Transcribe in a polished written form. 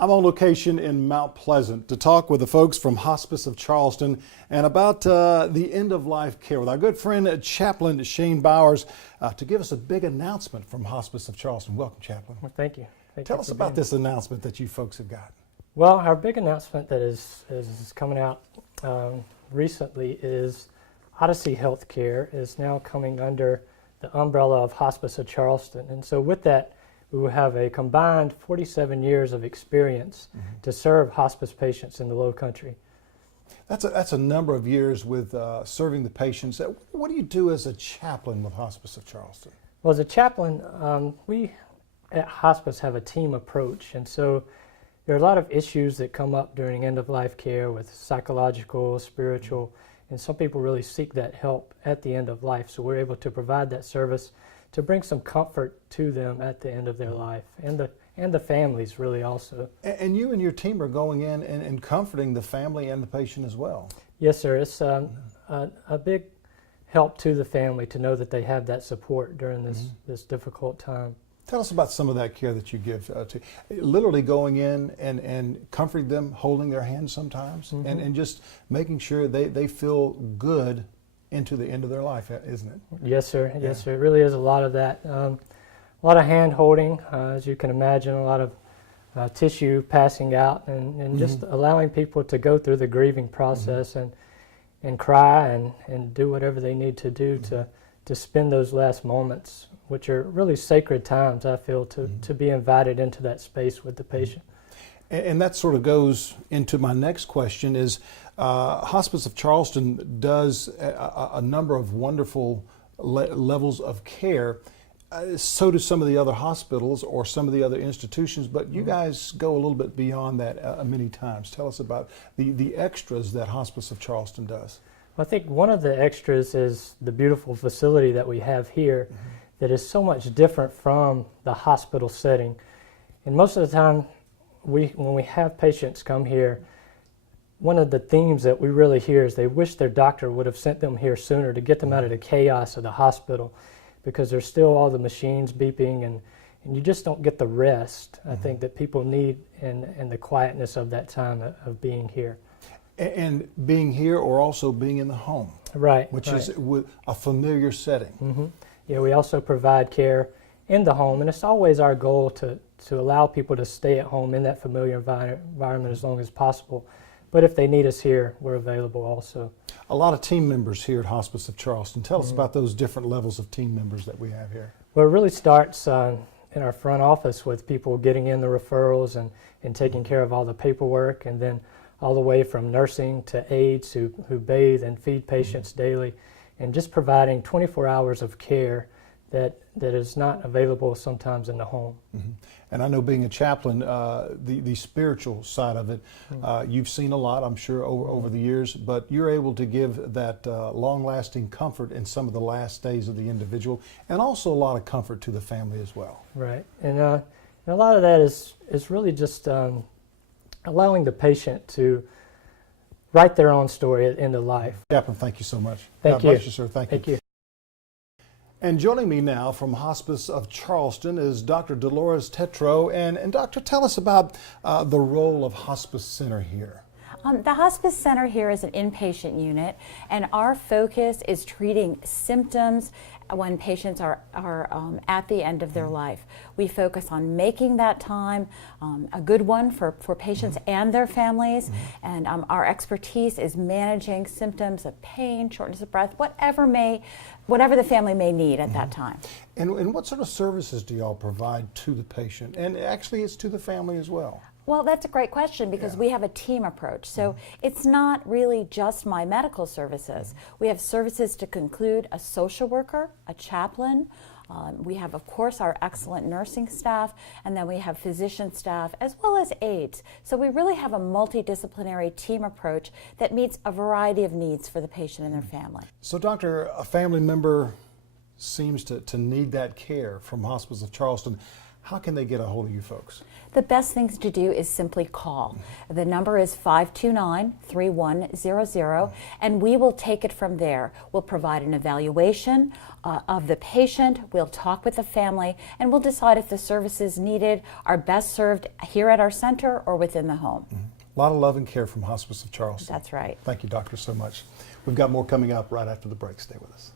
I'm on location in Mount Pleasant to talk with the folks from Hospice of Charleston and about the end-of-life care with our good friend Chaplain Shane Bowers to give us a big announcement from Hospice of Charleston. Welcome, Chaplain. Well, thank you. Tell us about this announcement that you folks have got. Well, our big announcement that is coming out recently is Odyssey Healthcare is now coming under the umbrella of Hospice of Charleston. And so with that, we will have a combined 47 years of experience to serve hospice patients in the Low Country. That's a number of years with serving the patients. What do you do as a chaplain with Hospice of Charleston? Well, as a chaplain, we at Hospice have a team approach, and so there are a lot of issues that come up during end-of-life care with psychological, spiritual, and some people really seek that help at the end of life. So we're able to provide that service to bring some comfort to them at the end of their life, and the families really also. And you and your team are going in and comforting the family and the patient as well. Yes, sir. It's a big help to the family to know that they have that support during this difficult time. Tell us about some of that care that you give to literally going in and comforting them, holding their hands sometimes, and just making sure they feel good into the end of their life, isn't it? Yes, sir. Yes, sir. It really is a lot of that. A lot of hand holding, as you can imagine, a lot of tissue passing out, and just allowing people to go through the grieving process and cry and do whatever they need to do to spend those last moments, which are really sacred times, I feel, to be invited into that space with the patient. And that sort of goes into my next question is, Hospice of Charleston does a number of wonderful levels of care. So do some of the other hospitals or some of the other institutions, but you guys go a little bit beyond that many times. Tell us about the extras that Hospice of Charleston does. Well, I think one of the extras is the beautiful facility that we have here that is so much different from the hospital setting. And most of the time, when we have patients come here, one of the themes that we really hear is they wish their doctor would have sent them here sooner to get them out of the chaos of the hospital, because there's still all the machines beeping and you just don't get the rest, I think, that people need and the quietness of that time of being here. And being here or also being in the home. Right. Which is with a familiar setting. Yeah, we also provide care in the home, and it's always our goal to allow people to stay at home in that familiar environment as long as possible. But if they need us here, we're available also. A lot of team members here at Hospice of Charleston. Tell us about those different levels of team members that we have here. Well, it really starts in our front office with people getting in the referrals and taking care of all the paperwork, and then all the way from nursing to aides who bathe and feed patients daily, and just providing 24 hours of care that is not available sometimes in the home. And I know, being a chaplain, the spiritual side of it, you've seen a lot, I'm sure, over the years, but you're able to give that long-lasting comfort in some of the last days of the individual, and also a lot of comfort to the family as well. Right, and a lot of that is really just allowing the patient to write their own story at the end of life. Chaplain, thank you so much. Thank you. God bless you, sir. Thank you. Thank you. And joining me now from Hospice of Charleston is Dr. Dolores Tetreault. And Doctor, tell us about the role of Hospice Center here. The Hospice Center here is an inpatient unit, and our focus is treating symptoms when patients are at the end of their life. We focus on making that time a good one for patients and their families, and our expertise is managing symptoms of pain, shortness of breath, whatever the family may need at that time. And what sort of services do y'all provide to the patient? And actually, it's to the family as well. Well, that's a great question, because we have a team approach. So it's not really just my medical services. We have services to conclude a social worker, a chaplain. We have, of course, our excellent nursing staff, and then we have physician staff as well as aides. So we really have a multidisciplinary team approach that meets a variety of needs for the patient and their family. So, Doctor, a family member seems to need that care from Hospice of Charleston. How can they get a hold of you folks? the best thing to do is simply call. The number is 529-3100, and we will take it from there. We'll provide an evaluation of the patient, we'll talk with the family, and we'll decide if the services needed are best served here at our center or within the home. A lot of love and care from Hospice of Charleston. That's right. Thank you, doctor, so much. We've got more coming up right after the break. Stay with us.